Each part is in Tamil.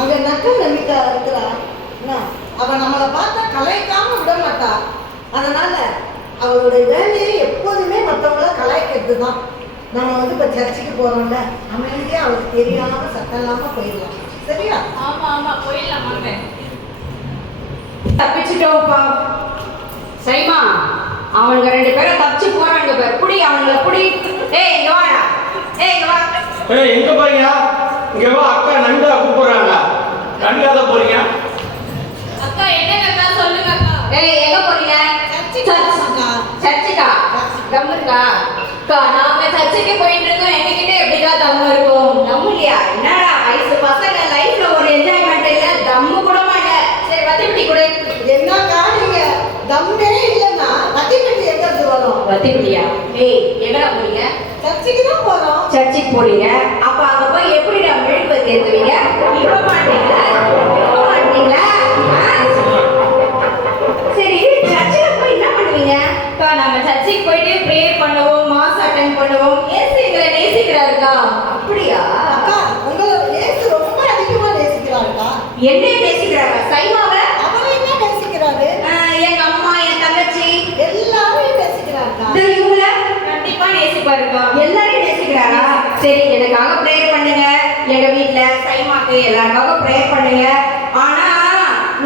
அங்க நக்கல் நம்பிக்கை இருக்கிறா, அவ நம்மளை பார்த்தா கலாய்க்காம விட மாட்டா. அதனால அவளுடைய வேலையை எப்போதுமே மற்றவங்கள கலாய்க்கிறது தான். நம்ம இப்போ சர்ச்சுக்கு போறோம்ல, அமைதியா அவளுக்கு தெரியாம சத்தம் இல்லாம போயிடலாம். சரியா? ஆமா ஆமா போயிடலாம். தப்பிச்சுட்டோம்ப்பா. சைமா, அவனுங்க 2 பேரும் தப்பிச்சு போறாங்க பாரு. புடி அவங்கள புடி. ஏய் இங்க வாடா. ஏய் இங்க வா. ஏய் எங்க போறீங்க? இங்க வா, அக்கா நண்டா கூப்பிடுறாங்க. நண்டாத போறீங்க? அக்கா என்னங்க அக்கா சொல்லுங்க அக்கா. ஏய் எங்க போறீங்க? சர்ச்சுக்கா. தம் இருக்கா? அக்கா நாங்க சர்ச்சுக்கு போயிட்டு இருக்கோம். எங்ககிட்ட எப்படிக்கா தம் இருக்கும்? தம்முலியா? என்னடா வயசு பசங்க லைஃப்ல ஒரு என்ஜாய்மெண்ட் இல்ல, தம்மு கூட மாட்ட. சரி வத்திப்பிடி கொடு. என்னக்கா நீங்க தம்மே இல்லைன்னா வத்திப்பிடி எங்கிறது வரும்? வத்திப்பிடியா? ஏய் எங்கடா போறீங்க? சர்ச்சுக்கு தான் போறோம். சர்ச்சுக்கு போறீங்க? அப்ப அங்க போய் எப்படிடா மெழுகுவர்த்தி ஏத்துவீங்க? இப்ப மாட்டீங்களா? இப்ப மாட்டீங்களா? சரி சர்ச்சுல போய் என்ன பண்ணுவீங்க? அக்கா நாங்க சர்ச்சுக்கு போயிட்டு ப்ரே பண்ணுவோம், மாஸ் அட்டெண்ட் பண்ணுவோம். ஏசு எங்களை நேசிக்கிறாருக்கா. அப்படியா? அக்கா உங்களை இயேசு ரொம்ப அதிகமா நேசிக்கிறாருக்கா. என்னைய நேசிக்கிறாங்க? சைமாவை? அவரை என்ன நேசிக்கிறாரு? எங்க அம்மா, என் தங்கச்சி எல்லாரும் நேசிக்கிறாருக்கா. இவங்கள கண்டிப்பா நேசிப்பாருக்கா. எல்லாரையும் நேசிக்கிறாரா? சரி எனக்காக ப்ரேயர் பண்ணுங்க. எங்க வீட்ல சைமாக்கு எல்லாருக்காக ப்ரேயர் பண்ணுங்க. ஆனா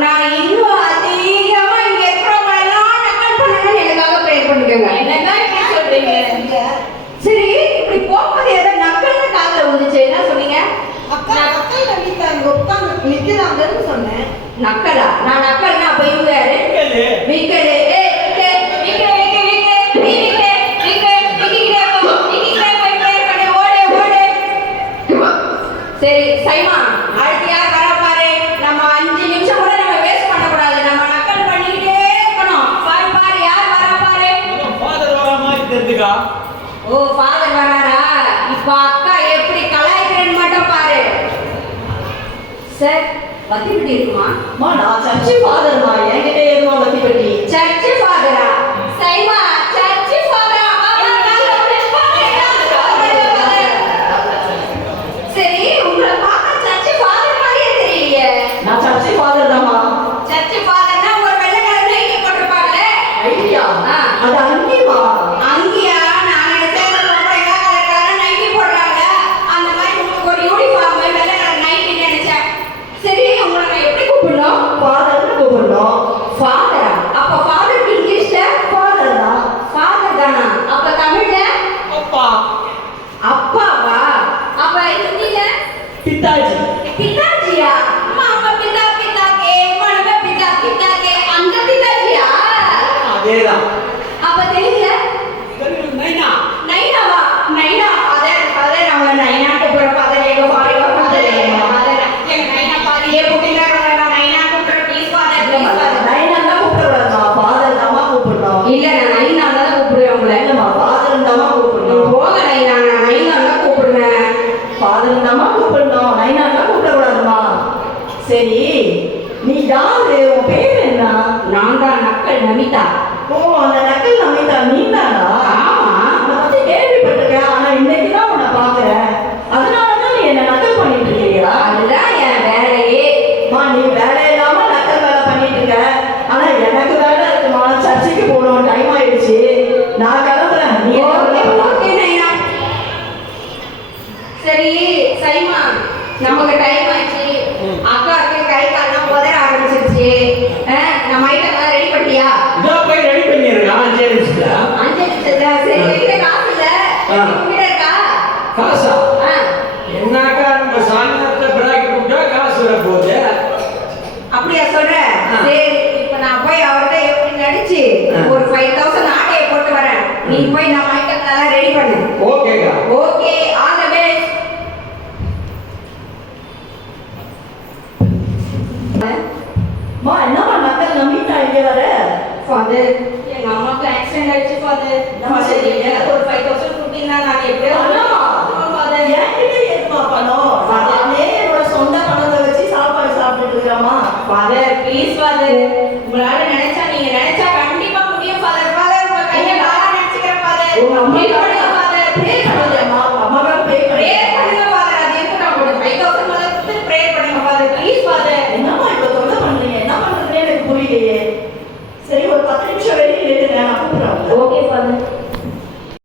நான் இன்னும் அதிகமா இங்க இருக்கிறவங்க எல்லாம் நக்கல் பண்ணணும்னு எனக்காக ப்ரேயர் பண்ணிக்கோங்க. என்னங்க இப்படி சொல்றீங்க? சரி இப்படி போகும்போது ஏதோ நக்கல்னு காதுல வந்துச்சு. என்ன சொன்னீங்க? அக்கா நக்கல் நம்பிக்கை அங்க உட்கார்ந்து நிக்கிறாங்கன்னு சொன்னேன். நக்கலா? நான் நக்கல்னா அப்ப இவங்க யாரு? விக்கலு. சரி சைமா, அடுத்து யார் வர பாரு. நம்ம 5 நிமிஷம் கூட நம்ம வேஸ்ட் பண்ண கூடாது. நம்ம நக்கல் பண்ணிக்கிட்டே இருக்கணும். பாரு பாரு யார் வர பாரு. ஃபாதர் வர மாதிரி தெரிஞ்சுக்கா. ஓ ஃபாதர் வராரா? இப்ப அக்கா எப்படி கலாய்க்கிறேன்னு மட்டும் பாரு. சார் வத்திப்பட்டி இருக்குமா? நான் சர்ச்சு ஃபாதர்மா, என்கிட்ட ஏதுமா வத்திப்பட்டி? சர்ச்சு ஃபாதரா? சைமா சர்ச்சு ஃபாதரா? சரி உங்களை பார்த்தா சர்ச்சு ஃபாதர் மாதிரியே தெரியலையே. நான் சர்ச்சு ஃபாதர் தான்மா. சர்ச்சு ஃபாதர்னா ஒரு வெள்ளை கலர் நைட்டி போட்டிருப்பாங்களே. ஐயா அது அங்கிமா. அங்கேயா? நான் நினைச்சேன் ரொம்ப எல்லா கலர் நைட்டி போடுறாங்க, அந்த மாதிரி உங்களுக்கு ஒரு யூனிஃபார்ம் வெள்ளை கலர் நைட்டி நினைச்சேன். சரி உங்களை நான் எப்படி கூப்பிடணும்? ஃபாதர்னு கூப்பிடணும். ஃபாதரா? அப்ப ஃபாதருக்கு இங்கிலீஷ்ல ஃபாதர் தான். ஃபாதர் தானா? அப்ப தமிழ்ல அப்பா. அப்பாவா? அப்ப ஹிந்தில பிதாஜி. பிதாஜியா? அம்மா அப்பா பிதா பிதா கே மனமே பிதா பிதா கே அந்த பிதாஜியா? அதேதான். அப்ப தெலுங்குல நைனா. நைனாவா? நைனா ஃபாதர் அவன் நைனா கூப்பிடுற ஃபாதர் எங்க ஃபாதர் ஃபாதர் எங்க நைனா பாதியே கூட்டிட்டாங்க. நான் நைனா கூப்பிடுற ப்ளீஸ் ஃபாதர் ப்ளீஸ் ஃபாதர். நைனா கூப்பிடக்கூடாதுமா, ஃபாதர் தான்மா கூப்பிடணும். இல்ல நான் நைனா தான் கூப்பிடுவேன் உங்களை. இல்லம்மா, ஃபாதர் தான்மா கூப்பிடணும். போக நைனா, நான் நைனா தான் கூப்பிடுவேன். ஃபாதர் தான்மா கூப்பிடணும், நைனா தான் கூப்பிடக்கூடாதுமா. சரி நீ யாரு? உன் பேர் என்ன? நான் தான் நக்கல் நமிதா. ஓ அந்த நக்கல் நமிதா நீதானா? ஆமா. உன்னை பத்தி கேள்விப்பட்டிருக்கேன், ஆனா இன்னைக்கு தான் உன்னை பாக்குறேன். அதனாலதான் நீ என்ன நக்கல் பண்ணிட்டு இருக்கியா? அதுதான் என் வேலையே. அம்மா நீ வேலை இல்லாம நக்கல் வேலை பண்ணிட்டு இருக்க. ஆனா எனக்கு வேலை இருக்குமா, சர்ச்சுக்கு போகணும், டைம் ஆயிடுச்சு, நான் கிளம்புறேன். நீ ஓகே ஓகே நைனா. சரி சைமா, நமக்கு டைம் ஆயிடுச்சு. அக்காவுக்கு கை கால்லாம் உதற ஆரம்பிச்சிருச்சு. நம்ம ஐட்டம்லாம் ரெடி பண்ணிட்டியா? இதோ போய் ரெடி பண்ணிடுறேன் 5 நிமிஷத்துல. 5 நிமிஷத்துல? சரி என்கிட்ட காசு இல்ல. உங்ககிட்ட இருக்கா? காசா? ஆ. என்னக்கா நம்ம சாயந்தரத்துல பிராக்கி விட்டா காசு வர போகுது. அப்படியா சொல்ற? சரி இப்ப நான் போய் அவர்கிட்ட எப்படி நடிச்சு ஒரு 5000 ஆட்டையை போட்டு வரேன். நீ போய் நம்ம ஐட்டம்லாம் ரெடி பண்ணு. ஓகேக்கா. Okay all the best. மா என்னம்மா நக்கல் நம்பிட்டா இங்க வர? ஃபாதர் எங்க அம்மாக்கு ஆக்சிடென்ட் ஆயிடுச்சு ஃபாதர். எனக்கு ஒரு 5000 கொடுத்தீங்கன்னா நான் எப்படியோ ஃபாதர். என்கிட்ட ஏதுமா பணம்? நானே என்னோட சொந்த பணத்தை வச்சு சாப்பாடு சாப்பிட்டுட்டு இருக்கிறேம்மா. Father please father.